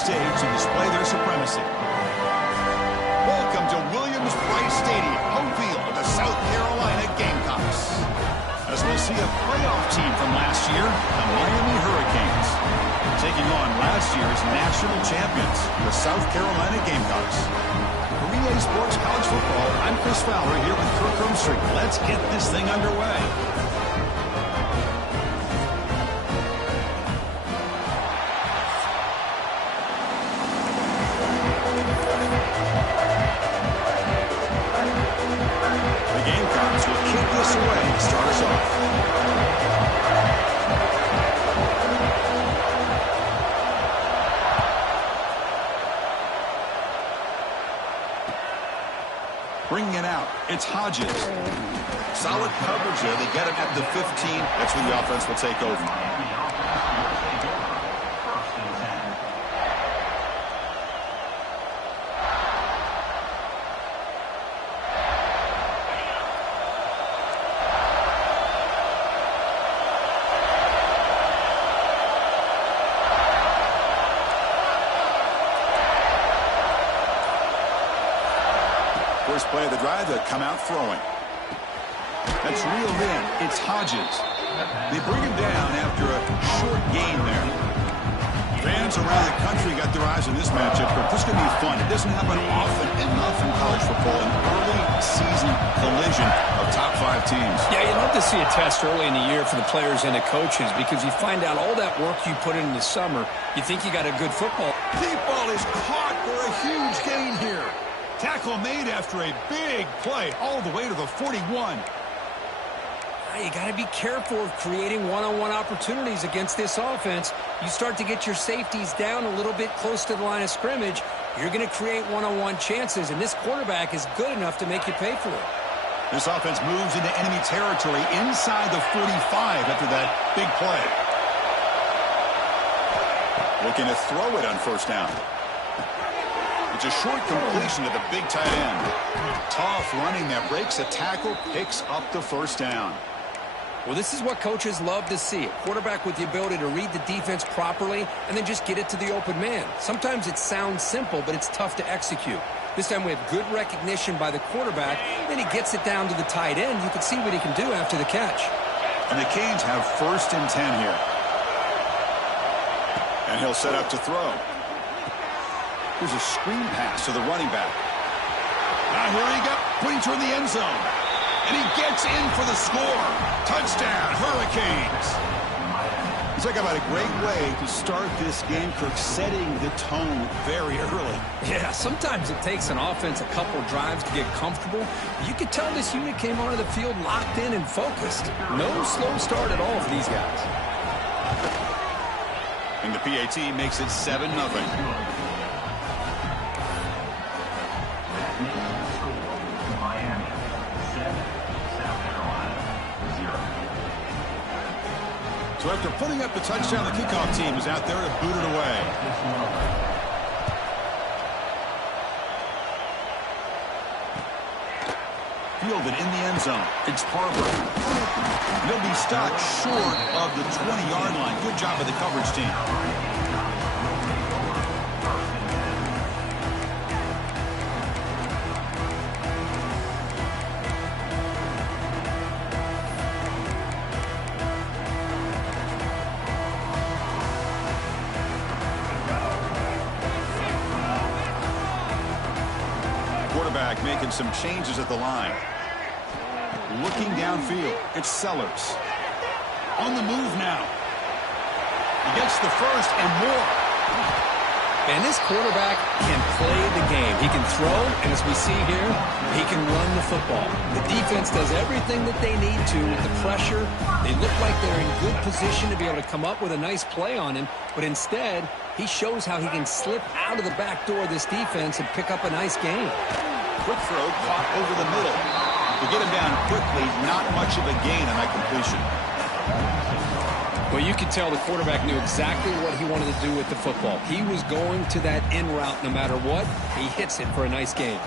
stage to display their supremacy. Welcome to Williams-Brice Stadium, home field of the South Carolina Gamecocks. As we'll see a playoff team from last year, the Miami Hurricanes, taking on last year's national champions, the South Carolina Gamecocks. For EA Sports College Football, I'm Chris Fowler here with Kirk Herbstreit. Let's get this thing underway. The Gamecocks will kick this away to start us off. Bringing it out, it's Hodges. Solid coverage there. They get him at the 15. That's where the offense will take over. First play of the drive, they'll come out throwing. That's reeled in. It's Hodges. They bring him down after a short gain there. Fans around the country got their eyes on this matchup, but this is going to be fun. It doesn't happen often enough in college football, an early season collision of top 5 teams. Yeah, you'd love to see a test early in the year for the players and the coaches because you find out all that work you put in the summer, you think you got a good football. Deep ball is caught for a huge gain here. Tackle made after a big play all the way to the 41. You got to be careful of creating one-on-one opportunities against this offense. You start to get your safeties down a little bit close to the line of scrimmage, you're going to create one-on-one chances, and this quarterback is good enough to make you pay for it. This offense moves into enemy territory inside the 45 after that big play. Looking to throw it on first down. It's a short completion to the big tight end. Tough running there, breaks a tackle, picks up the first down. Well, this is what coaches love to see. A quarterback with the ability to read the defense properly and then just get it to the open man. Sometimes it sounds simple, but it's tough to execute. This time we have good recognition by the quarterback. Then he gets it down to the tight end. You can see what he can do after the catch. And the Canes have 1st and 10 here. And he'll set up to throw. Here's a screen pass to the running back. Now here he goes, putting toward the end zone. And he gets in for the score. Touchdown, Hurricanes. Talk about a great way to start this game, Kirk, setting the tone very early. Yeah, sometimes it takes an offense a couple drives to get comfortable. You could tell this unit came onto the field locked in and focused. No slow start at all for these guys. And the PAT makes it 7-0. So after putting up the touchdown, the kickoff team is out there to boot it away. Fielded in the end zone. It's Barber. He'll be stopped short of the 20-yard line. Good job by the coverage team. Quarterback making some changes at the line. Looking downfield, it's Sellers. On the move now. He gets the first and more. And this quarterback can play the game. He can throw, and as we see here, he can run the football. The defense does everything that they need to with the pressure. They look like they're in good position to be able to come up with a nice play on him, but instead, he shows how he can slip out of the back door of this defense and pick up a nice gain. Quick throw caught over the middle. To get him down quickly, not much of a gain on that completion. Well, you could tell the quarterback knew exactly what he wanted to do with the football. He was going to that in route no matter what. He hits it for a nice gain.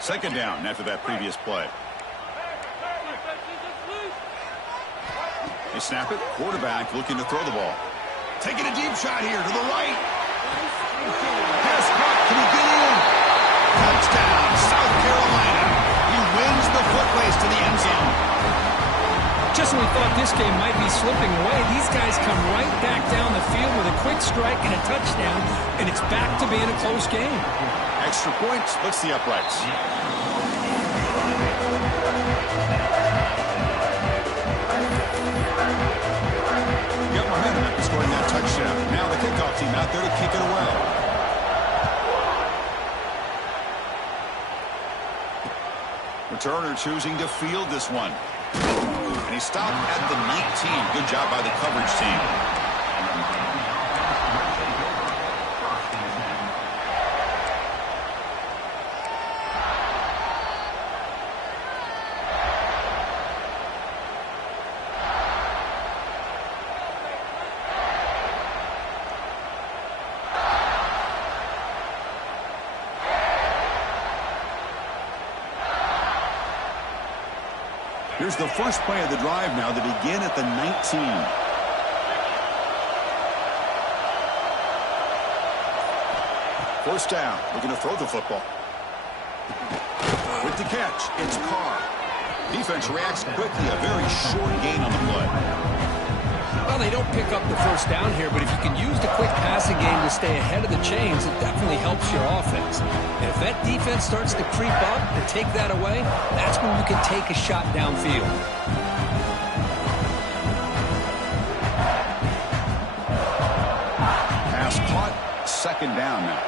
Second down after that previous play. They snap it. Quarterback looking to throw the ball. Taking a deep shot here to the right. Pass caught. Can he get in? Touchdown, South Carolina. He wins the foot race to the end zone. Just when we thought this game might be slipping away, these guys come right back down the field with a quick strike and a touchdown, and it's back to being a close game. Extra point splits the uprights. Got momentum after scoring that touchdown. Now the kickoff team out there to kick it away. Returner choosing to field this one. And he stopped at the 19. Good job by the coverage team. Here's the first play of the drive now to begin at the 19. First down, looking to throw the football. With the catch, it's Carr. Defense reacts quickly, a very short gain on the play. Well, they don't pick up the first down here, but if you can use the quick passing game to stay ahead of the chains, it definitely helps your offense. And if that defense starts to creep up and take that away, that's when you can take a shot downfield. Pass caught, second down now.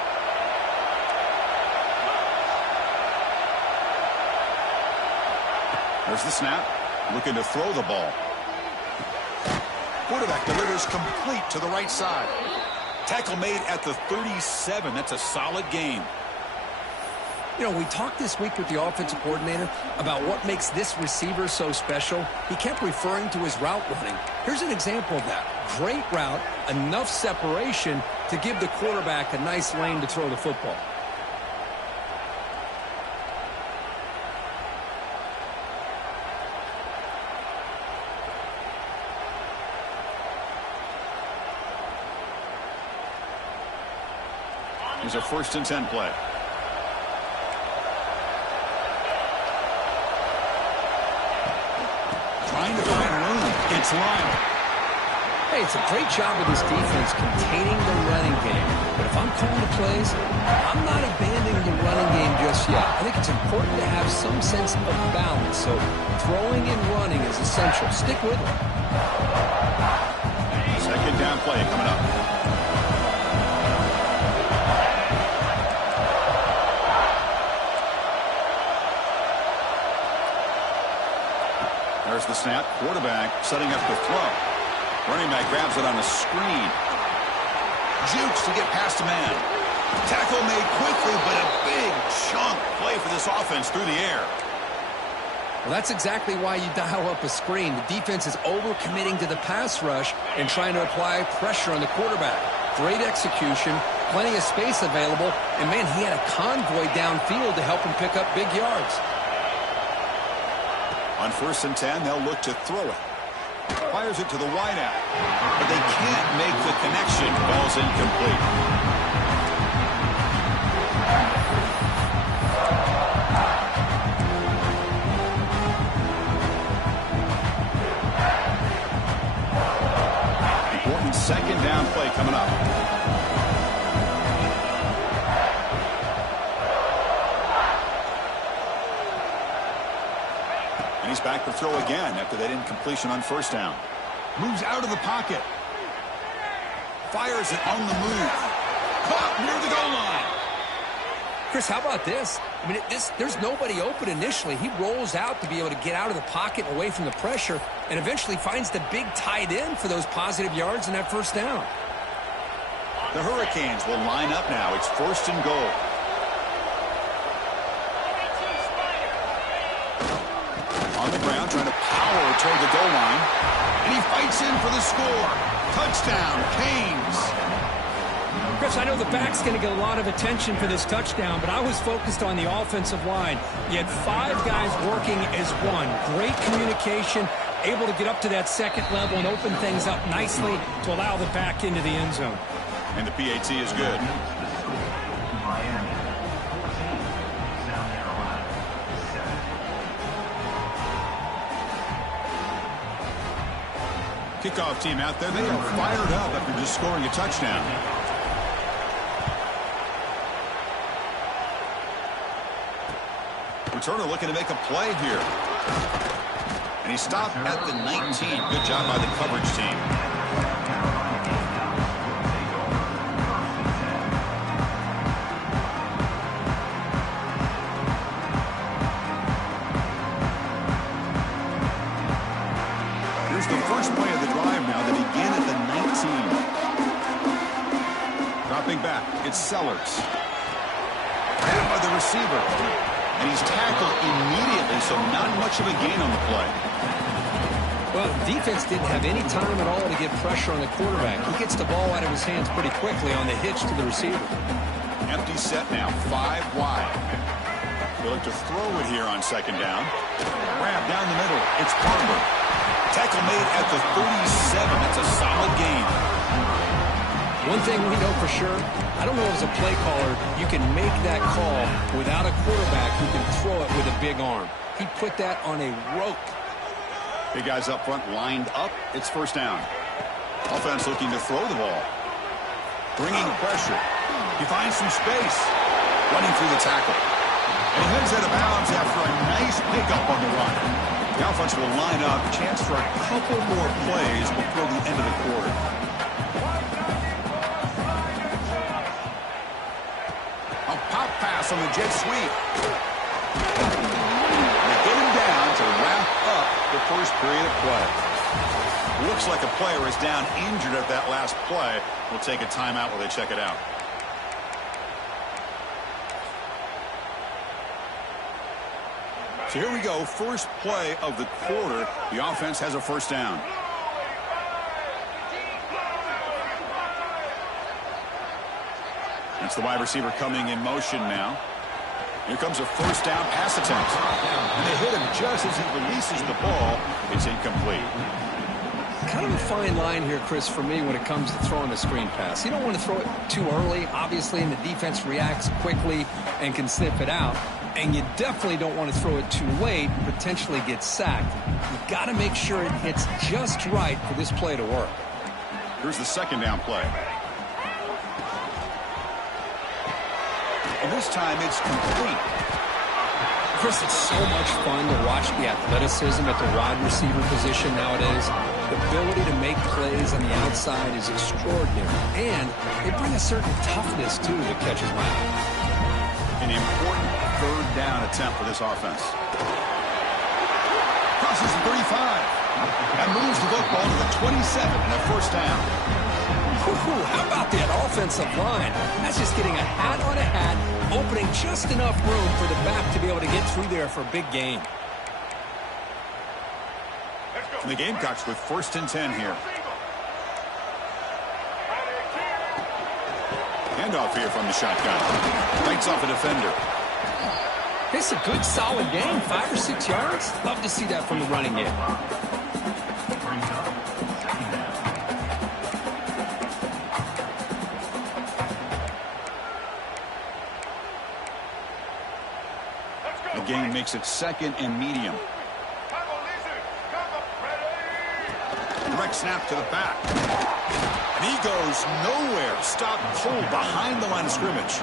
There's the snap, looking to throw the ball. Quarterback delivers complete to the right side. Tackle made at the 37. That's a solid gain. You know, we talked this week with the offensive coordinator about what makes this receiver so special. He kept referring to his route running. Here's an example of that. Great route, enough separation to give the quarterback a nice lane to throw the football. Here's a 1st and 10 play. Trying to find room. It's Lyle. Hey, it's a great job of this defense containing the running game. But if I'm calling the plays, I'm not abandoning the running game just yet. I think it's important to have some sense of balance. So throwing and running is essential. Stick with it. Second down play coming up. There's the snap. Quarterback setting up the throw. Running back grabs it on a screen. Jukes to get past a man. Tackle made quickly, but a big chunk play for this offense through the air. Well, that's exactly why you dial up a screen. The defense is overcommitting to the pass rush and trying to apply pressure on the quarterback. Great execution, plenty of space available, and, man, he had a convoy downfield to help him pick up big yards. On 1st and 10, they'll look to throw it. Fires it to the wideout. But they can't make the connection. Ball's incomplete. Important second down play coming up. He's back to throw again after that incompletion on 1st down. Moves out of the pocket. Fires it on the move. Caught near the goal line. Chris, how about this? I mean, there's nobody open initially. He rolls out to be able to get out of the pocket and away from the pressure and eventually finds the big tight end for those positive yards in that 1st down. The Hurricanes will line up now. It's 1st and goal. On the ground, trying to power toward the goal line. And he fights in for the score. Touchdown, Canes. Chris, I know the back's going to get a lot of attention for this touchdown, but I was focused on the offensive line. You had 5 guys working as one. Great communication, able to get up to that second level and open things up nicely to allow the back into the end zone. And the PAT is good. Kickoff team out there. They are fired up after just scoring a touchdown. Returner looking to make a play here. And he stopped at the 19. Good job by the coverage team. Here's the first play of the drive now that began at the 19. Dropping back, it's Sellers. Grabbed by the receiver. And he's tackled immediately, so not much of a gain on the play. Well, defense didn't have any time at all to get pressure on the quarterback. He gets the ball out of his hands pretty quickly on the hitch to the receiver. Empty set now, 5 wide. They look to throw it here on second down. Grab down the middle. It's Barber. Tackle made at the 37. That's a solid gain. One thing we know for sure, I don't know as a play caller, you can make that call without a quarterback who can throw it with a big arm. He put that on a rope. Big guys up front lined up. It's first down. Offense looking to throw the ball. Bringing pressure. He finds some space. Running through the tackle. And he heads out of bounds after a nice pickup on the run. The offense will line up. Chance for a couple more plays before the end of the quarter. A pop pass on the jet sweep. They get him down to wrap up the first period of play. Looks like a player is down injured at that last play. We'll take a timeout while they check it out. So here we go, first play of the quarter. The offense has a first down. That's the wide receiver coming in motion now. Here comes a first down pass attempt. And they hit him just as he releases the ball. It's incomplete. Kind of a fine line here, Chris, for me when it comes to throwing a screen pass. You don't want to throw it too early, obviously, and the defense reacts quickly and can sniff it out. And you definitely don't want to throw it too late and potentially get sacked. You've got to make sure it hits just right for this play to work. Here's the second down play. And this time it's complete. Chris, it's so much fun to watch the athleticism at the wide receiver position nowadays. The ability to make plays on the outside is extraordinary. And they bring a certain toughness, too, that catches my eye. An important third down attempt for this offense. Crosses the 35. And moves the football to the 27 and a first down. How about that offensive line? That's just getting a hat on a hat, opening just enough room for the back to be able to get through there for a big gain. And the Gamecocks with first and 10 here. Handoff here from the shotgun. Bites off a defender. It's a good, solid game, 5 or 6 yards. Love to see that from the running game. The game makes it second and medium. Direct snap to the back. And he goes nowhere. Stopped cold behind the line of scrimmage.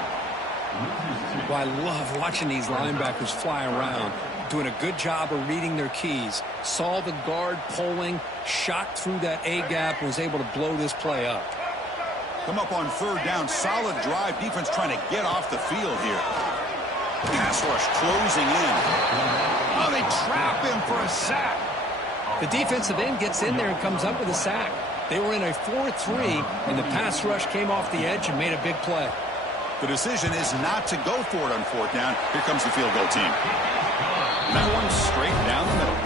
Well, I love watching these linebackers fly around, doing a good job of reading their keys. Saw the guard pulling, shot through that A-gap, and was able to blow this play up. Come up on third down. Solid drive. Defense trying to get off the field here. Pass rush closing in. Oh, they trap him for a sack. The defensive end gets in there and comes up with a sack. They were in a 4-3, and the pass rush came off the edge and made a big play. The decision is not to go for it on fourth down. Here comes the field goal team. And that one straight down the middle.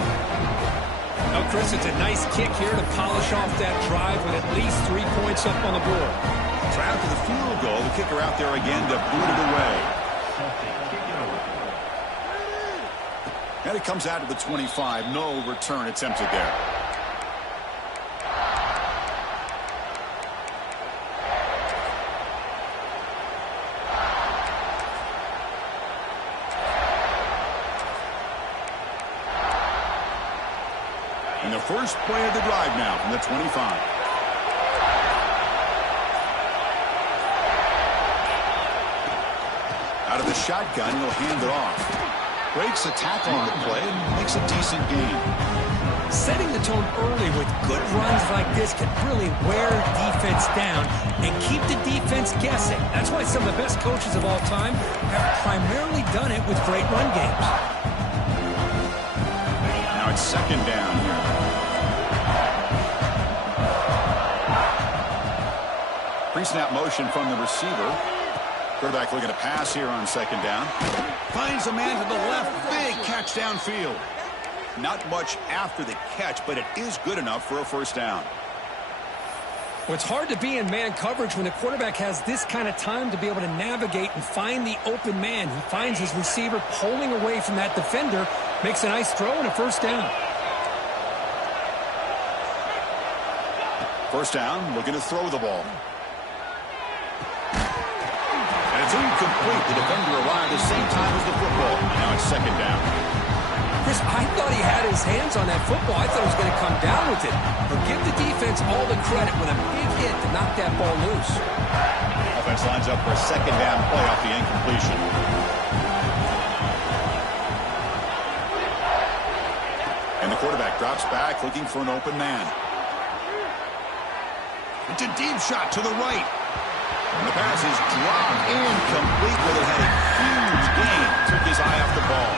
Now, Chris, it's a nice kick here to polish off that drive with at least 3 points up on the board. So after the field goal, the kicker out there again to boot it away. And it comes out to the 25. No return attempted there. And the first play of the drive now from the 25. Out of the shotgun, he'll hand it off. Breaks a tackle on the play and makes a decent gain. Setting the tone early with good runs like this can really wear defense down and keep the defense guessing. That's why some of the best coaches of all time have primarily done it with great run games. Now it's second down here. Pre-snap motion from the receiver. Quarterback looking to pass here on second down. Finds a man to the left. Big catch downfield. Not much after the catch, but it is good enough for a first down. Well, it's hard to be in man coverage when the quarterback has this kind of time to be able to navigate and find the open man. He finds his receiver pulling away from that defender, makes a nice throw and a first down. First down, looking to throw the ball. It's incomplete. The defender arrived at the same time as the football. Now it's second down. Chris, I thought he had his hands on that football. I thought he was going to come down with it. But give the defense all the credit with a big hit to knock that ball loose. Offense lines up for a second down play off the incompletion. And the quarterback drops back looking for an open man. It's a deep shot to the right. And the pass is dropped incomplete, but it had a huge gain. Took his eye off the ball.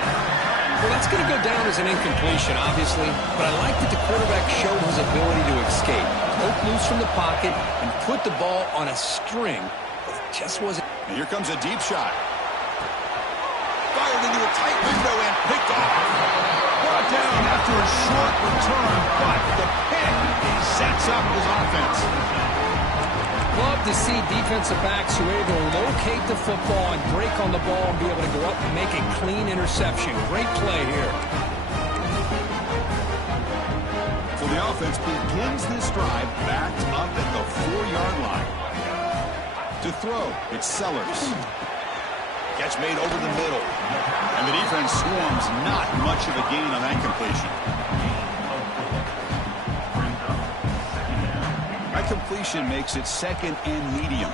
Well, that's going to go down as an incompletion, obviously. But I like that the quarterback showed his ability to escape. Broke loose from the pocket and put the ball on a string. But it just wasn't. And here comes a deep shot. Fired into a tight window and picked off. Brought down after a short return, but the pick sets up his offense. Love to see defensive backs who are able to locate the football and break on the ball and be able to go up and make a clean interception. Great play here. So the offense begins this drive backed up at the 4-yard line. To throw, it's Sellers. Catch made over the middle. And the defense swarms, not much of a gain on that completion. That completion makes it second and medium.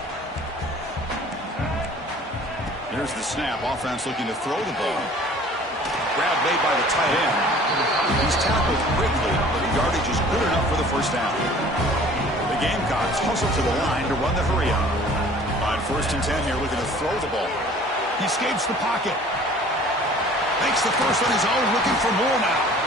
There's the snap. Offense looking to throw the ball. Grab made by the tight end. He's tackled quickly, but the yardage is good enough for the first down. The Gamecocks hustle to the line to run the hurry up. On first and 10 here, looking to throw the ball. He escapes the pocket. Makes the first on his own, looking for more now.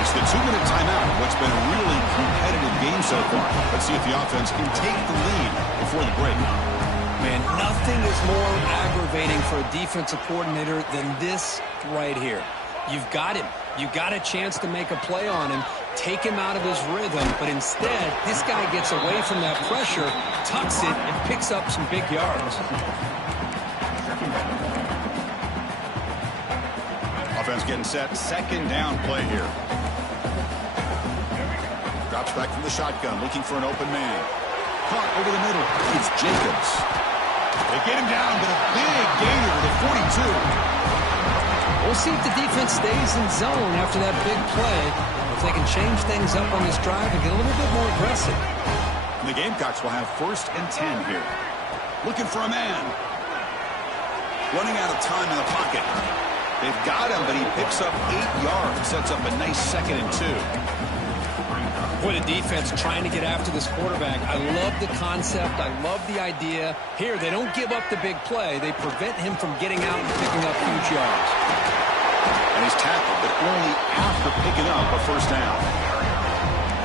It's the 2-minute timeout. What's been a really competitive game so far. Let's see if the offense can take the lead before the break. Man, nothing is more aggravating for a defensive coordinator than this right here. You've got him. You got a chance to make a play on him, take him out of his rhythm, but instead, this guy gets away from that pressure, tucks it, and picks up some big yards. Offense getting set. Second down play here. Drops back from the shotgun, looking for an open man. Caught over the middle. It's Jacobs. They get him down, but a big gainer to the 42. We'll see if the defense stays in zone after that big play. If they can change things up on this drive and get a little bit more aggressive. And the Gamecocks will have first and 10 here. Looking for a man. Running out of time in the pocket. They've got him, but he picks up 8 yards. Sets up a nice second and 2. Boy, the defense trying to get after this quarterback. I love the concept. I love the idea. Here, they don't give up the big play. They prevent him from getting out and picking up huge yards. And he's tackled, but only after picking up a first down.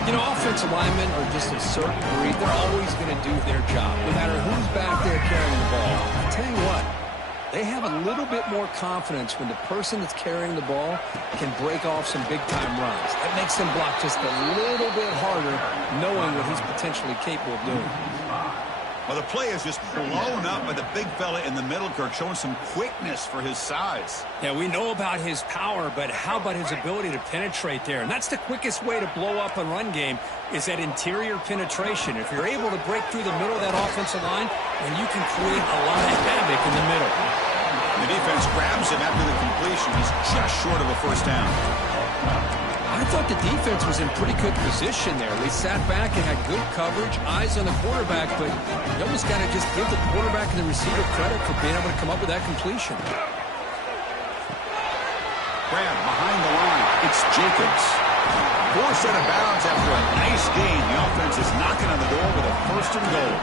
You know, offensive linemen are just a certain breed. They're always going to do their job, no matter who's back there carrying the ball. I'll tell you what. They have a little bit more confidence when the person that's carrying the ball can break off some big-time runs. That makes them block just a little bit harder, knowing what he's potentially capable of doing. Well, the play is just blown up by the big fella in the middle, Kirk, showing some quickness for his size. Yeah, we know about his power, but how about his ability to penetrate there? And that's the quickest way to blow up a run game, is that interior penetration. If you're able to break through the middle of that offensive line, then you can create a lot of havoc in the middle. The defense grabs him after the completion. He's just short of a first down. I thought the defense was in pretty good position there. They sat back and had good coverage, eyes on the quarterback, but you almost got to just give the quarterback and the receiver credit for being able to come up with that completion. Grab behind the line. It's Jacobs. Forced out of bounds after a nice gain. The offense is knocking on the door with a first and goal.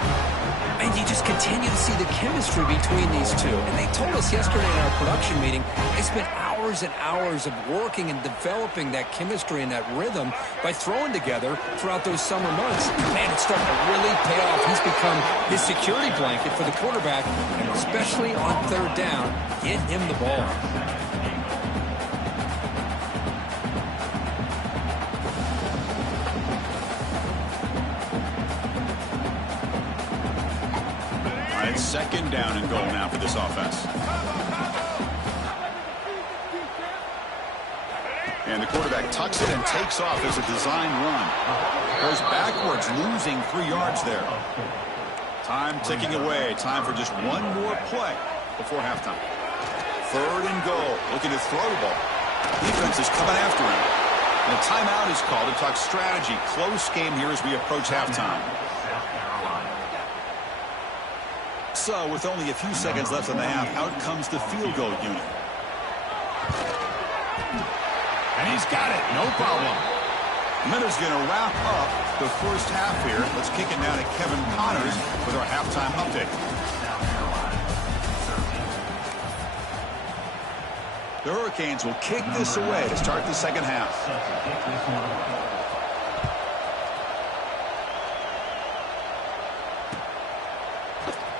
And you just continue to see the chemistry between these two. And they told us yesterday in our production meeting, they spent hours and hours of working and developing that chemistry and that rhythm by throwing together throughout those summer months. Man, it's starting to really pay off. He's become his security blanket for the quarterback, and especially on third down, get him the ball. Second down and goal now for this offense. And the quarterback tucks it and takes off as a design run. Goes backwards, losing 3 yards there. Time ticking away. Time for just one more play before halftime. Third and goal. Looking to throw the ball. Defense is coming after him. And a timeout is called to talk strategy. Close game here as we approach halftime. So, with only a few seconds left in the half, out comes the field goal unit. And he's got it. No problem. Miller's going to wrap up the first half here. Let's kick it now to Kevin Connors with our halftime update. The Hurricanes will kick this away to start the second half.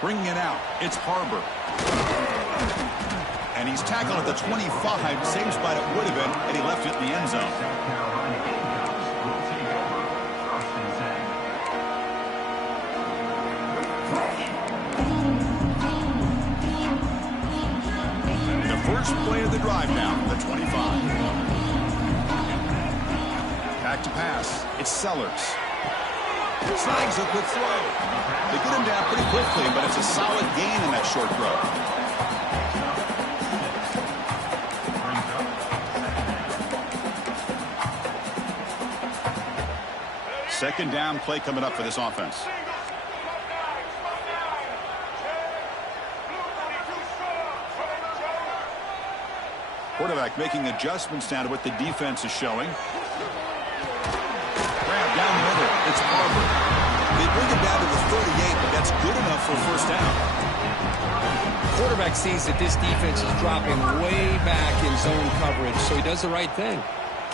Bringing it out, it's Harbor. And he's tackled at the 25, same spot it would have been, and he left it in the end zone. The first play of the drive now, the 25. Back to pass, it's Sellers. Snags a quick throw. They get him down pretty quickly, but it's a solid gain in that short throw. Second down play coming up for this offense. Quarterback making adjustments now to what the defense is showing. Grab down the middle. It's Harbor. They bring it down to the 38, but that's good enough for a first down. The quarterback sees that this defense is dropping way back in zone coverage, so he does the right thing.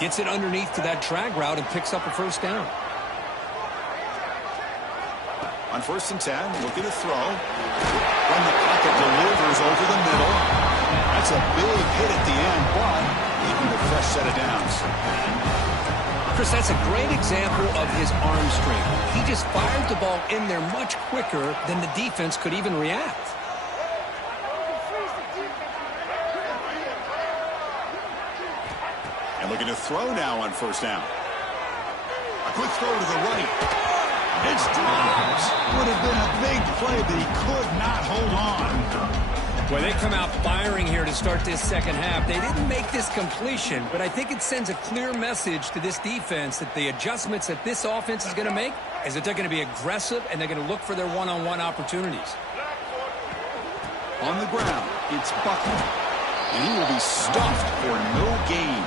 Gets it underneath to that drag route and picks up a first down. On 1st and 10, looking to throw. From the pocket, delivers over the middle. That's a big hit at the end, but even a fresh set of downs. Chris, that's a great example of his arm strength. He just fired the ball in there much quicker than the defense could even react. And looking to throw now on 1st down. A quick throw to the right. It's dropped. Would have been a big play, but he could not hold on. Well, they come out firing here to start this second half. They didn't make this completion, but I think it sends a clear message to this defense that the adjustments that this offense is going to make is that they're going to be aggressive and they're going to look for their one-on-one opportunities. On the ground, it's Buckner. And he will be stuffed for no gain.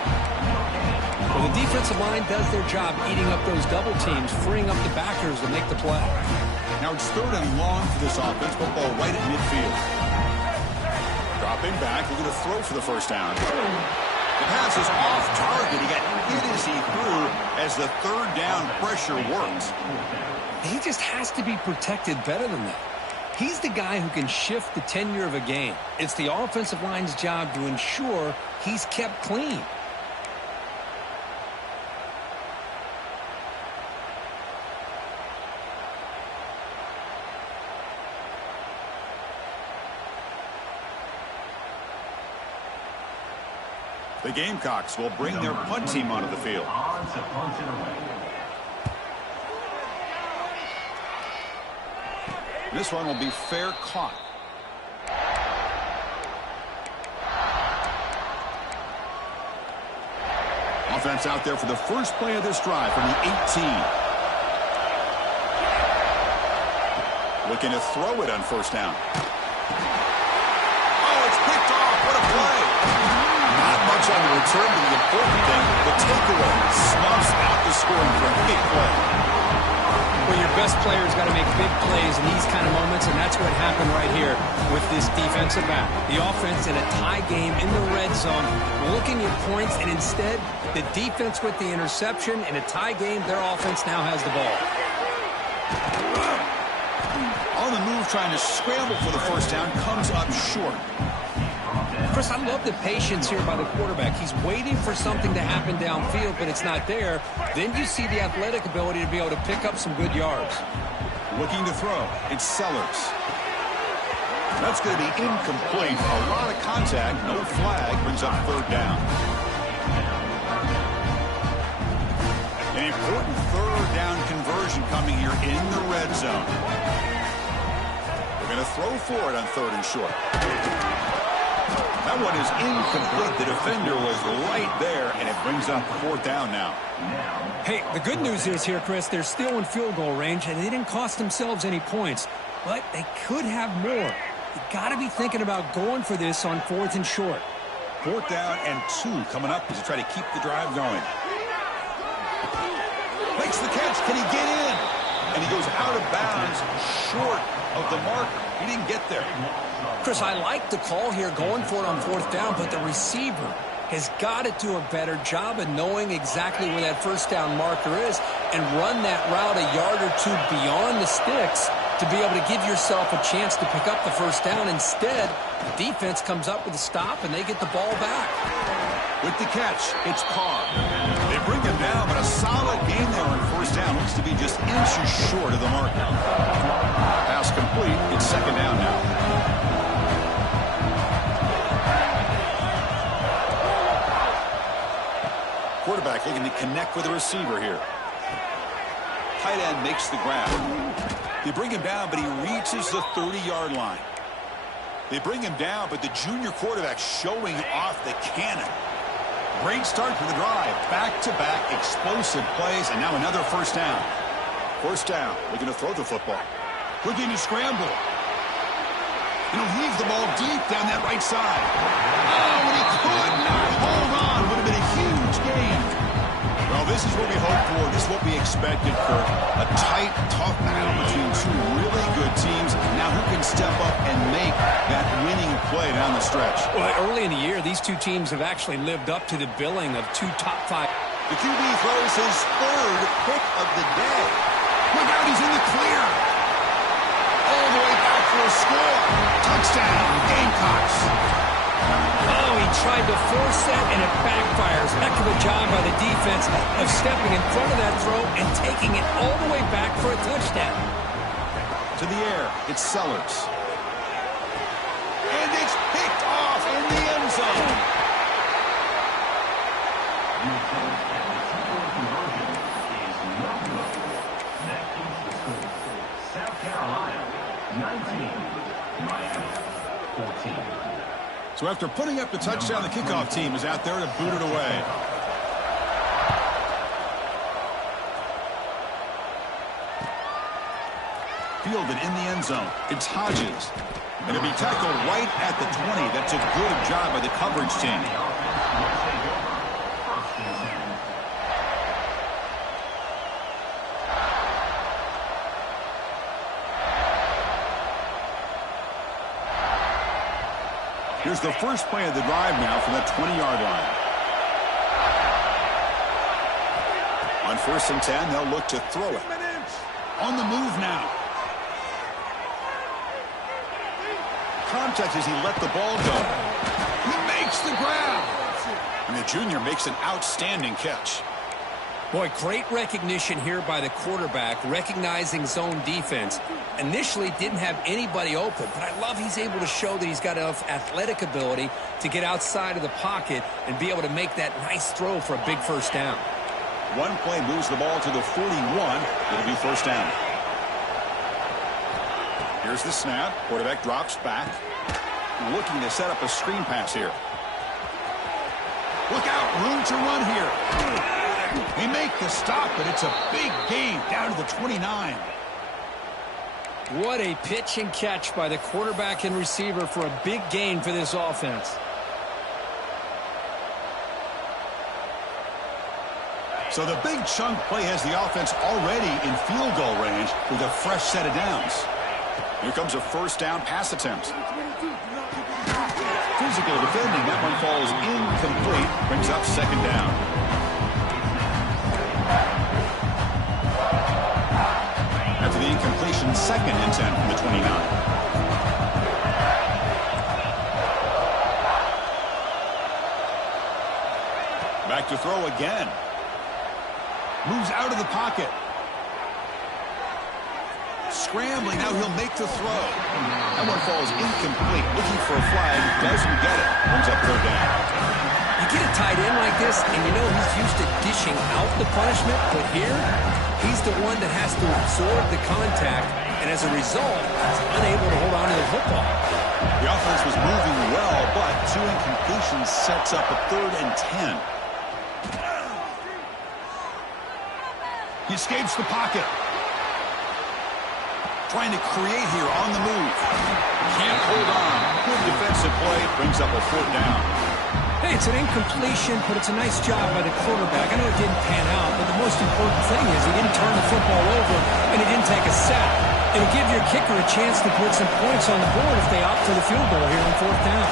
Well, the defensive line does their job eating up those double teams, freeing up the backers to make the play. Now it's 3rd and long for this offense. Football right at midfield. Dropping back, looking to throw for the first down. The pass is off target. He got hit as he threw as the 3rd down pressure worked. He just has to be protected better than that. He's the guy who can shift the tenure of a game. It's the offensive line's job to ensure he's kept clean. The Gamecocks will bring their punt team onto the field. This one will be fair caught. Offense out there for the first play of this drive from the 18. Looking to throw it on first down. Oh, it's picked off. What a play. Not much on the return, but the important thing, the takeaway, snuffs out the scoring for a big play. Well, your best player's got to make big plays in these kind of moments, and that's what happened right here with this defensive back. The offense in a tie game in the red zone, looking at points, and instead, the defense with the interception. In a tie game, their offense now has the ball. On the move, trying to scramble for the first down, comes up short. Chris, I love the patience here by the quarterback. He's waiting for something to happen downfield, but it's not there. Then you see the athletic ability to be able to pick up some good yards. Looking to throw. It's Sellers. That's going to be incomplete. A lot of contact. No flag. Brings up third down. An important third down conversion coming here in the red zone. We're going to throw for it on third and short. That one is incomplete. The defender was right there, and it brings up fourth down now. Hey, the good news is here, Chris, they're still in field goal range, and they didn't cost themselves any points. But they could have more. You got to be thinking about going for this on fourth and short. Fourth down and 2 coming up as they try to keep the drive going. Makes the catch. Can he get in? And he goes out of bounds short of the marker. He didn't get there. Chris, I like the call here going for it on fourth down, but the receiver has got to do a better job of knowing exactly where that first down marker is and run that route a yard or two beyond the sticks to be able to give yourself a chance to pick up the first down. Instead, the defense comes up with a stop, and they get the ball back. With the catch, it's Carr. They bring him down, but a solid game there on first down. Looks to be just inches short of the mark. Pass complete. It's second down now. Quarterback looking to connect with the receiver here. Tight end makes the grab. They bring him down, but he reaches the 30-yard line. They bring him down, but the junior quarterback showing off the cannon. Great start to the drive. Back-to-back explosive plays, and now another first down. First down. Looking to throw the football. Looking to scramble. He'll leave the ball deep down that right side. Oh, and he could not hold on. Would have been a huge gain. Well, this is what we hoped for. This is what we expected, Kirk. A tight, tough battle between two really good teams. Now who can step up and make that winning play down the stretch? Well, early in the year, these two teams have actually lived up to the billing of two top 5. The QB throws his third pick of the day. Look out, he's in the clear. All the way back for a score. Touchdown, Gamecocks. Oh, he tried to force that, and it backfires. Heck of a job by the defense of stepping in front of that throw and taking it all the way back for a touchdown. To the air, it's Sellers. And it's picked off in the end zone. South Carolina, 19, Miami, 14. So after putting up the touchdown, the kickoff team is out there to boot it away. Fielded in the end zone. It's Hodges. And it'll be tackled right at the 20. That's a good job by the coverage team. Here's the first play of the drive now from that 20-yard line. On first and 10, they'll look to throw it. On the move now. Contact as he let the ball go. He makes the grab. And the junior makes an outstanding catch. Boy, great recognition here by the quarterback, recognizing zone defense. Initially didn't have anybody open, but I love he's able to show that he's got enough athletic ability to get outside of the pocket and be able to make that nice throw for a big first down. One play moves the ball to the 41. It'll be first down. Here's the snap. Quarterback drops back. Looking to set up a screen pass here. Look out, room to run here. They make the stop, but it's a big gain down to the 29. What a pitch and catch by the quarterback and receiver for a big gain for this offense. So the big chunk play has the offense already in field goal range with a fresh set of downs. Here comes a first down pass attempt. Physical defending. That one falls incomplete. Brings up second down. After the incompletion, 2nd and 10 from the 29. Back to throw again. Moves out of the pocket. Scrambling, now he'll make the throw. That one falls incomplete. Looking for a flag, doesn't get it. Brings up third down. You get a tight end like this, and you know he's used to dishing out the punishment, but here, he's the one that has to absorb the contact, and as a result, he's unable to hold on to the football. The offense was moving well, but 2 incompletions sets up a 3rd and 10. He escapes the pocket. Trying to create here on the move. Can't hold on. Good defensive play. Brings up a 4th down. Hey, it's an incompletion, but it's a nice job by the quarterback. I know it didn't pan out, but the most important thing is he didn't turn the football over, and he didn't take a sack. It'll give your kicker a chance to put some points on the board if they opt for the field goal here on 4th down.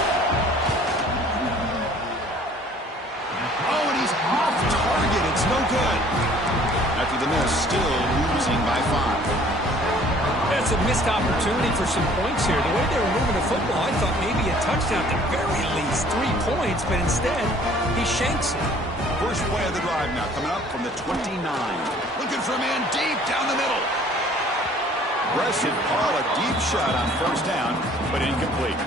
Oh, and he's off target. It's no good. After the miss, still losing by 5. That's a missed opportunity for some points here. The way they were moving the football, I thought maybe a touchdown at the very least, 3 points, but instead, he shanks it. First play of the drive now coming up from the 29. Looking for a man deep down the middle. Aggressive call, a deep shot on first down, but incomplete.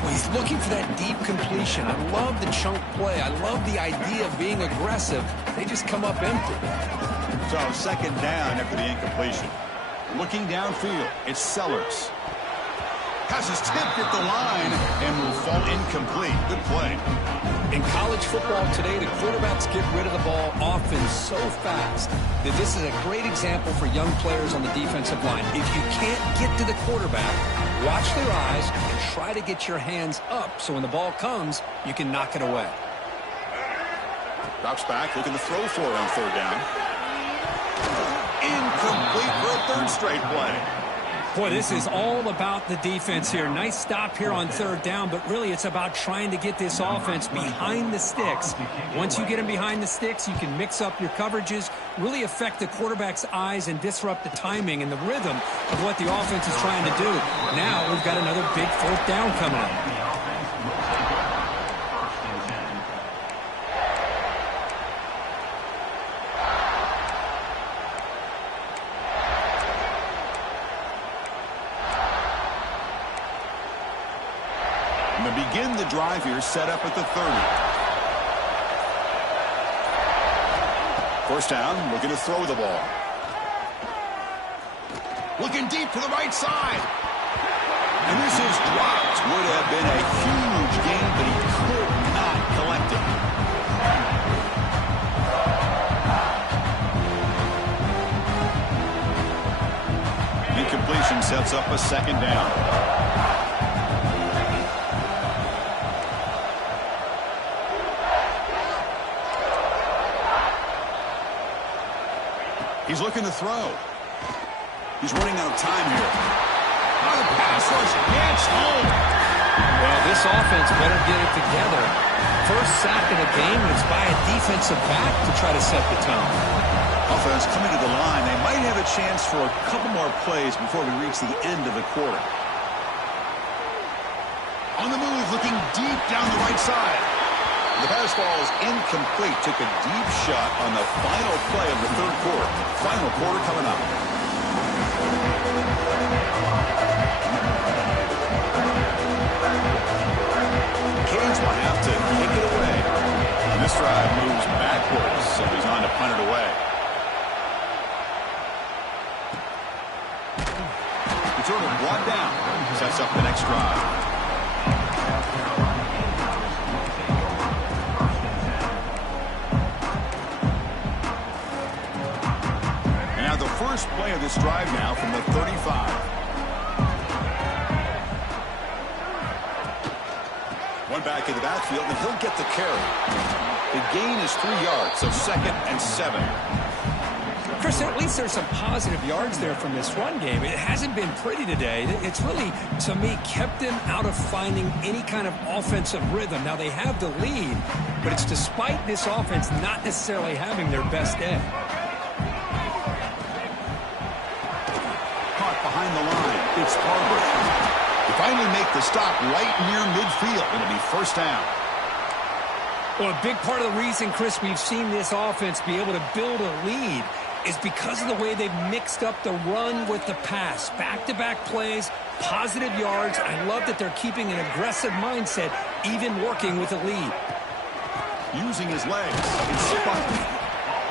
Well, he's looking for that deep completion. I love the chunk play. I love the idea of being aggressive. They just come up empty. So 2nd down after the incompletion. Looking downfield, it's Sellers. Pass is tipped at the line and will fall incomplete. Good play. In college football today, the quarterbacks get rid of the ball often so fast that this is a great example for young players on the defensive line. If you can't get to the quarterback, watch their eyes and try to get your hands up so when the ball comes, you can knock it away. Drops back, looking to throw for it on 3rd down. Incomplete for a 3rd straight play. Boy, this is all about the defense here. Nice stop here on 3rd down, but really it's about trying to get this offense behind the sticks. Once you get them behind the sticks, you can mix up your coverages, really affect the quarterback's eyes and disrupt the timing and the rhythm of what the offense is trying to do. Now we've got another big 4th down coming up. Begin the drive here, set up at the 30. First down, looking to throw the ball. Looking deep to the right side. And this is dropped. Would have been a huge gain, but he could not collect it. Incompletion sets up a 2nd down. He's looking to throw. He's running out of time here. Oh, the pass rush gets home. Well, this offense better get it together. First sack of the game, and it's by a defensive back to try to set the tone. Offense coming to the line. They might have a chance for a couple more plays before we reach the end of the quarter. On the move, looking deep down the right side. The pass pass falls incomplete. Took a deep shot on the final play of the third quarter. Final quarter coming up. Canes will have to kick it away. And this drive moves backwards, so he's on to punt it away. Return of one down. Sets up the next drive. First play of this drive now from the 35. One back in the backfield, and he'll get the carry. The gain is 3 yards, so 2nd and 7. Chris, at least there's some positive yards there from this run game. It hasn't been pretty today. It's really, to me, kept them out of finding any kind of offensive rhythm. Now, they have the lead, but it's despite this offense not necessarily having their best day. Behind the line, it's Harbaugh. They finally make the stop right near midfield. It'll be first down. Well, a big part of the reason, Chris, we've seen this offense be able to build a lead is because of the way they've mixed up the run with the pass. Back-to-back plays, positive yards. I love that they're keeping an aggressive mindset, even working with a lead. Using his legs. It's spotted.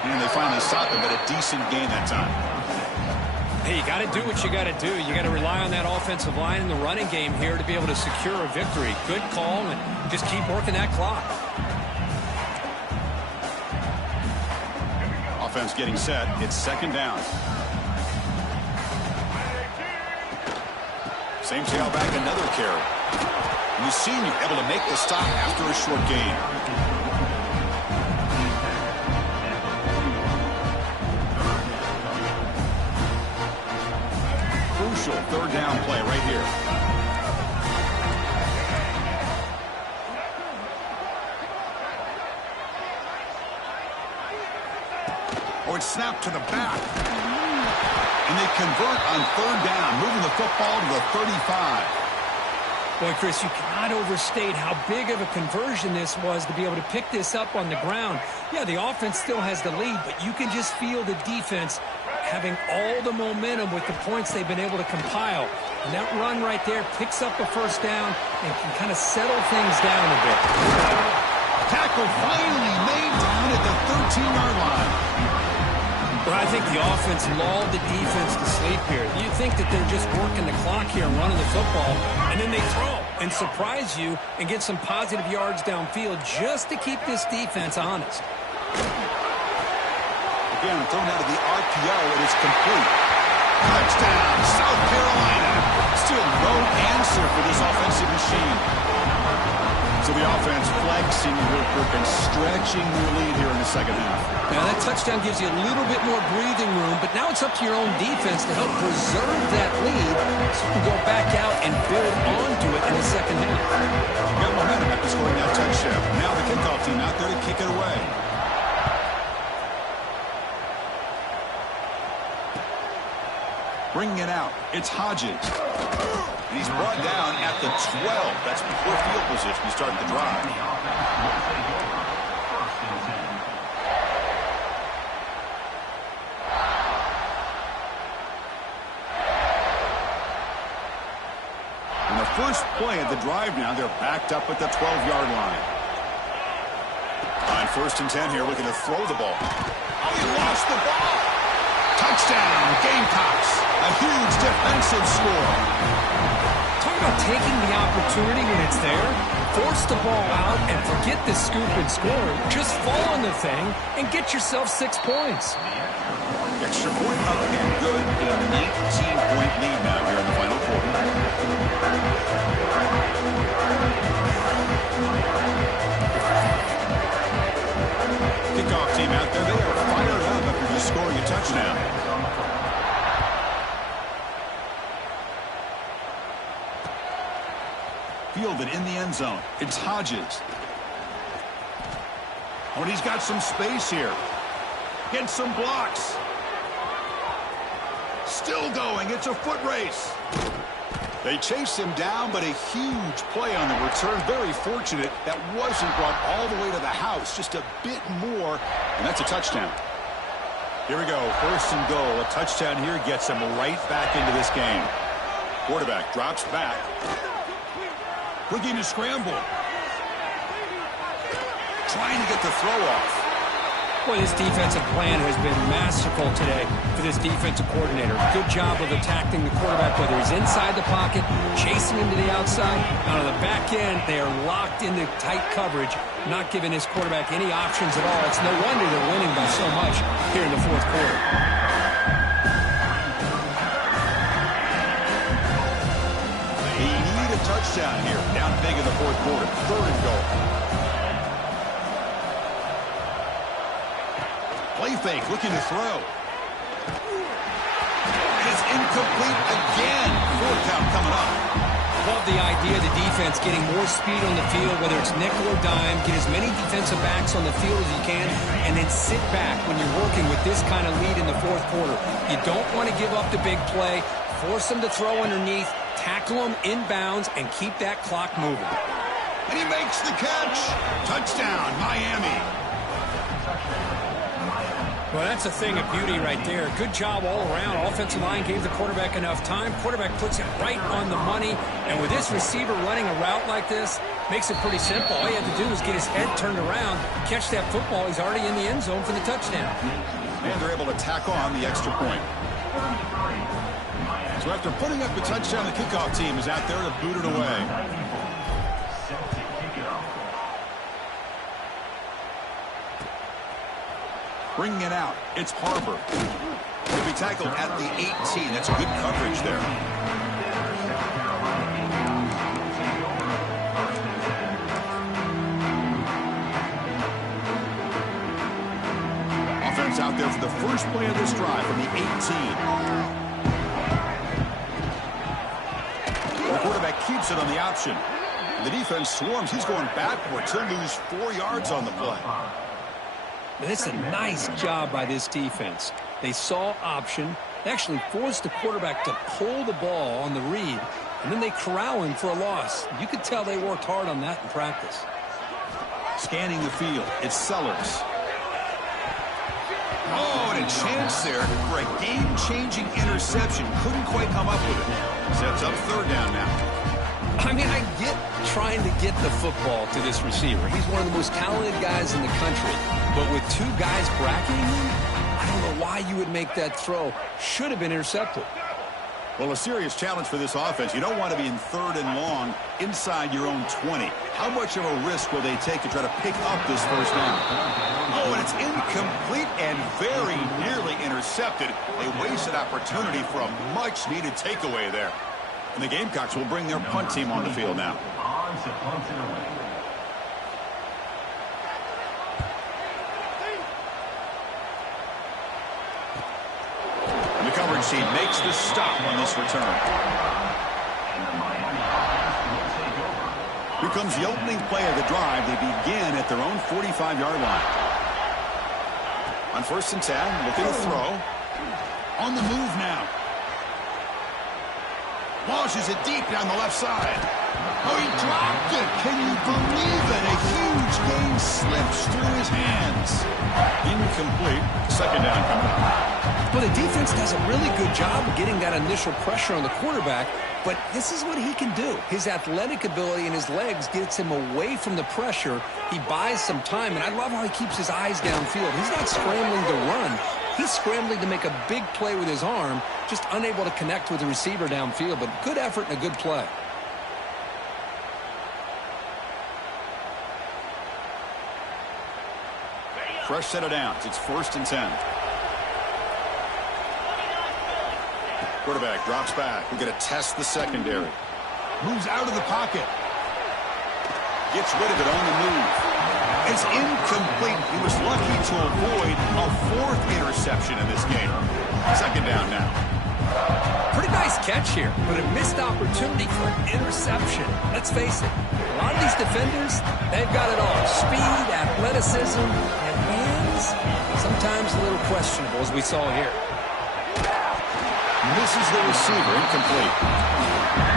And they finally stop him, but a decent gain that time. Hey, you got to do what you got to do. You got to rely on that offensive line in the running game here to be able to secure a victory. Good call, and just keep working that clock. Offense getting set. It's 2nd down. Same tailback, another carry. And the senior able to make the stop after a short gain. Crucial 3rd down play right here. Oh, it's snapped to the back. And they convert on 3rd down, moving the football to the 35. Boy, Chris, you cannot overstate how big of a conversion this was to be able to pick this up on the ground. Yeah, the offense still has the lead, but you can just feel the defense having all the momentum with the points they've been able to compile. And that run right there picks up a first down and can kind of settle things down a bit. Tackle finally made down at the 13-yard line. But I think the offense lulled the defense to sleep here. You think that they're just working the clock here and running the football, and then they throw and surprise you and get some positive yards downfield just to keep this defense honest. Again, thrown out of the RPO, and it's complete. Touchdown, South Carolina. Still no answer for this offensive machine. So the offense flexing real quick and stretching their lead here in the 2nd half. Now that touchdown gives you a little bit more breathing room, but now it's up to your own defense to help preserve that lead so you can go back out and build onto it in the 2nd half. Got momentum after scoring that touchdown. Now the kickoff team out there to kick it away. Bringing it out, it's Hodges. And he's brought down at the 12. That's poor field position to start the drive. In the first play of the drive now, they're backed up at the 12-yard line. On 1st and 10 here, looking to throw the ball. Oh, he lost the ball. Touchdown, Gamecocks. A huge defensive score. Talk about taking the opportunity when it's there. Force the ball out and forget the scoop and score. Just fall on the thing and get yourself 6 points. Extra point up and good. A 19-point lead now here in the final quarter. Kickoff team out there. They are fired up after just scoring a touchdown. Fielded in the end zone. It's Hodges. Oh, and he's got some space here. Gets some blocks. Still going. It's a foot race. They chase him down, but a huge play on the return. Very fortunate that wasn't brought all the way to the house. close, just a bit more, and that's a touchdown. Here we go, 1st and goal. A touchdown here gets him right back into this game. Quarterback drops back. Looking to scramble. Trying to get the throw off. Boy, this defensive plan has been masterful today for this defensive coordinator. Good job of attacking the quarterback, whether he's inside the pocket, chasing him to the outside. Out of the back end, they are locked into tight coverage, not giving his quarterback any options at all. It's no wonder they're winning by so much here in the 4th quarter. They need a touchdown here. Down big in the 4th quarter. 3rd and goal. Play fake, looking to throw. And it's incomplete again. 4th count coming up. Love the idea of the defense getting more speed on the field, whether it's nickel or dime, get as many defensive backs on the field as you can, and then sit back when you're working with this kind of lead in the 4th quarter. You don't want to give up the big play, force them to throw underneath, tackle them inbounds, and keep that clock moving. And he makes the catch. Touchdown, Miami. Well, that's a thing of beauty right there. Good job all around. Offensive line gave the quarterback enough time. Quarterback puts it right on the money. And with this receiver running a route like this, makes it pretty simple. All you have to do is get his head turned around, catch that football. He's already in the end zone for the touchdown. And they're able to tack on the extra point. So after putting up the touchdown, the kickoff team is out there to boot it away. Bringing it out, it's Harbor. He'll be tackled at the 18. That's good coverage there. Offense out there for the first play of this drive from the 18. The quarterback keeps it on the option. The defense swarms. He's going backwards. He'll lose 4 yards on the play. It's a nice job by this defense. They saw option. They actually forced the quarterback to pull the ball on the read, and then they corral him for a loss. You could tell they worked hard on that in practice. Scanning the field, it's Sellers. Oh, and a chance there for a game-changing interception. Couldn't quite come up with it. Sets up 3rd down now. I mean, I get trying to get the football to this receiver. He's one of the most talented guys in the country. But with 2 guys bracketing him, I don't know why you would make that throw. Should have been intercepted. Well, a serious challenge for this offense. You don't want to be in 3rd and long inside your own 20. How much of a risk will they take to try to pick up this 1st down? Oh, and it's incomplete and very nearly intercepted. A wasted opportunity for a much-needed takeaway there. And the Gamecocks will bring their punt team on the field now. On to punt it away. And the coverage team makes the stop on this return. Here comes the opening play of the drive. They begin at their own 45-yard line. On 1st and 10, looking to throw. On the move now. Launches it deep down the left side. Oh, he dropped it. Can you believe it? A huge gain slips through his hands. Incomplete. 2nd down coming up. But the defense does a really good job of getting that initial pressure on the quarterback. But this is what he can do. His athletic ability and his legs gets him away from the pressure. He buys some time, and I love how he keeps his eyes downfield. He's not scrambling to run. He's scrambling to make a big play with his arm, just unable to connect with the receiver downfield. But good effort and a good play. Fresh set of downs. It's 1st and 10. Quarterback drops back. We're going to test the secondary. Moves out of the pocket. Gets rid of it on the move. It's incomplete. He was lucky to avoid a 4th interception in this game. 2nd down now. Pretty nice catch here, but a missed opportunity for an interception. Let's face it, a lot of these defenders, they've got it all. Speed, athleticism, and hands, sometimes a little questionable, as we saw here. Misses the receiver, incomplete.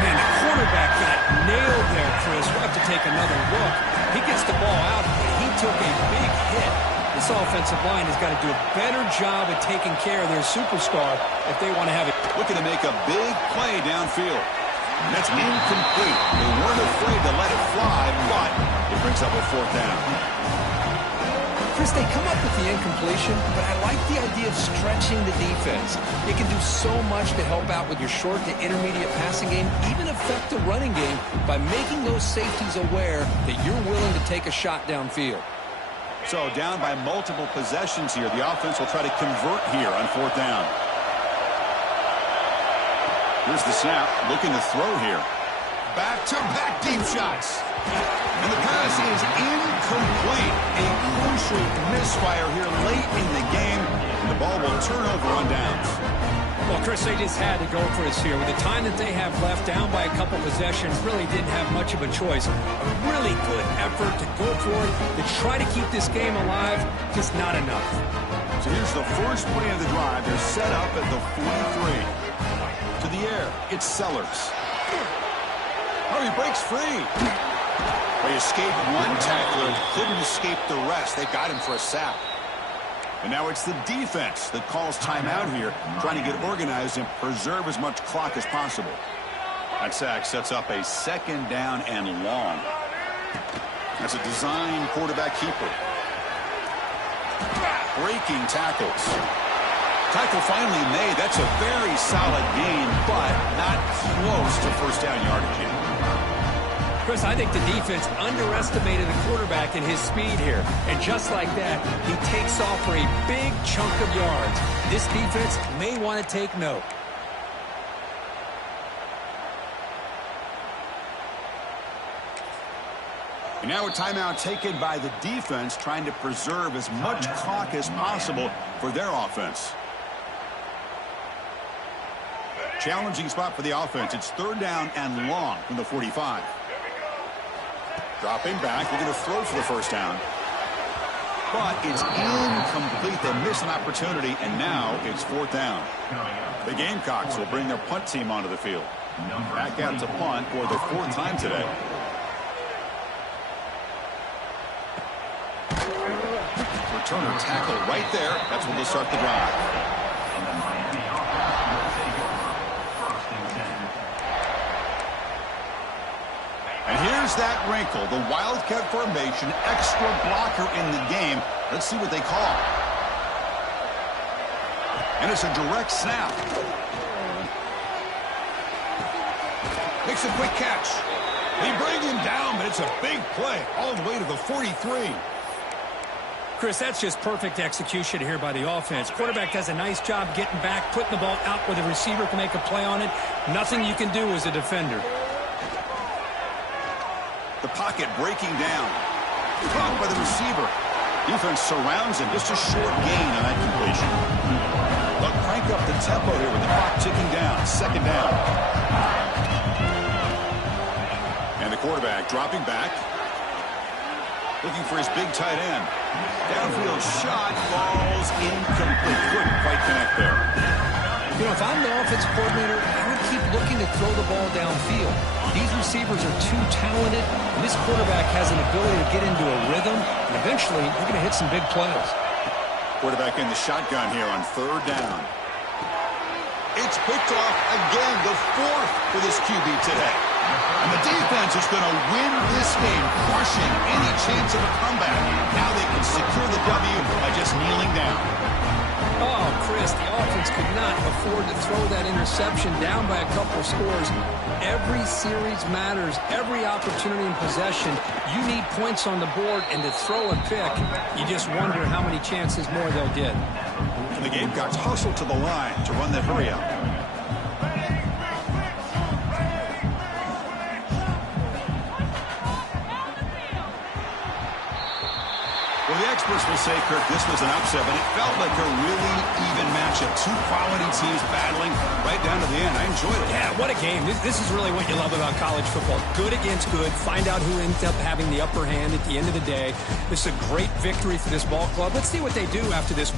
Man, the quarterback got nailed there, Chris. We'll have to take another look. He gets the ball out, but he took a big hit. This offensive line has got to do a better job of taking care of their superstar if they want to have it. Looking to make a big play downfield. And that's incomplete. They weren't afraid to let it fly, but it brings up a fourth down. Chris, they come up with the incompletion, but I like the idea of stretching the defense. It can do so much to help out with your short to intermediate passing game, even affect the running game by making those safeties aware that you're willing to take a shot downfield. So down by multiple possessions here. The offense will try to convert here on fourth down. Here's the snap, looking to throw here. Back-to-back deep shots. And the pass is incomplete. A crucial misfire here late in the game. And the ball will turn over on downs. Well, Chris, they just had to go for this here. With the time that they have left, down by a couple possessions, really didn't have much of a choice. A really good effort to go for it, to try to keep this game alive, just not enough. So here's the first play of the drive. They're set up at the 43. To the air, it's Sellers. Oh, he breaks free. But he escaped one tackler, couldn't escape the rest. They got him for a sack. And now it's the defense that calls timeout here, trying to get organized and preserve as much clock as possible. That sack sets up a second down and long. That's a design quarterback keeper. Breaking tackles. Tackle finally made. That's a very solid gain, but not close to first down yardage yet. Chris, I think the defense underestimated the quarterback and his speed here. And just like that, he takes off for a big chunk of yards. This defense may want to take note. And now a timeout taken by the defense, trying to preserve as much clock as possible for their offense. Challenging spot for the offense. It's third down and long from the 45. Dropping back, we're going to throw for the first down. But it's incomplete. They miss an opportunity, and now it's fourth down. The Gamecocks will bring their punt team onto the field. Back out to punt for the fourth time today. Returner tackle right there. That's when they'll start the drive. And here's that wrinkle, the Wildcat formation, extra blocker in the game. Let's see what they call. And it's a direct snap. Makes a quick catch. They bring him down, but it's a big play all the way to the 43. Chris, that's just perfect execution here by the offense. Quarterback does a nice job getting back, putting the ball out where the receiver can make a play on it. Nothing you can do as a defender. The pocket breaking down. Caught by the receiver. Defense surrounds him. Just a short gain on that completion. But crank up the tempo here with the clock ticking down. Second down. And the quarterback dropping back. Looking for his big tight end. Downfield shot falls incomplete. Couldn't quite connect there. You know, if I'm the offensive coordinator, I would keep looking to throw the ball downfield. These receivers are too talented, and this quarterback has an ability to get into a rhythm, and eventually they're going to hit some big plays. Quarterback in the shotgun here on third down. It's picked off again, the fourth for this QB today. And the defense is going to win this game, crushing any chance of a comeback. Now they can secure the W by just kneeling down. Oh, Chris, the offense could not afford to throw that interception down by a couple of scores. Every series matters. Every opportunity in possession, you need points on the board, and to throw a pick, you just wonder how many chances more they'll get. And the Gamecocks hustle to the line to run the hurry up. Well, the experts will say, Kirk, this was an upset, but it felt like a really even matchup. Two quality teams battling right down to the end. I enjoyed it. Yeah, what a game. This is really what you love about college football. Good against good. Find out who ends up having the upper hand at the end of the day. This is a great victory for this ball club. Let's see what they do after this.